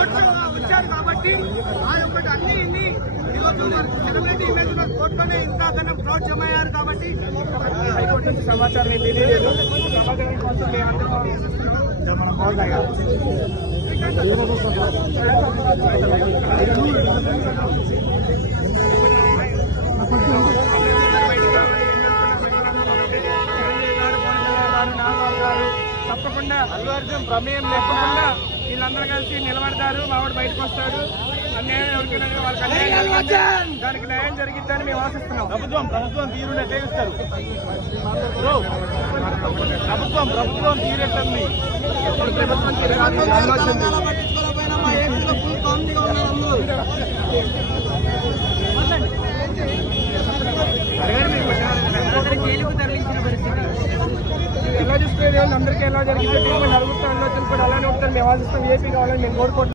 వచ్చారు కాబట్టి ఆ యొక్క అన్ని ఈరోజు సెలబ్రిటీ ఇమేజ్ కోర్టులోనే ఇంతకన్నా ప్రోత్సహమయ్యారు కాబట్టి హైకోర్టు నుంచి సమాచారం ఏం తెలియలేదు. సమాచారం కోసం తప్పకుండా అల్లు అర్జున్ ప్రమేయం లేకుండా వీళ్ళందరూ కలిసి నిలబడతారు. మావాడు బయటకు వస్తాడు. అన్యాయం ఎవరికైనా వాళ్ళకి దానికి న్యాయం జరిగిద్దని మేము ఆశిస్తున్నాం. ప్రభుత్వం తీరుని ఎట్లా ప్రభుత్వం తీరెట్లండి. జైలుకు తరలించిన పరిస్థితి ఎలా చూస్తే అందరికీ ఎలా జరిగింది. నలుగురు కూడా అలానే ఉంటారు. మేము ఆశిస్తాం. ఏపీ కావాలని మేము కోరుకుంటున్నాం.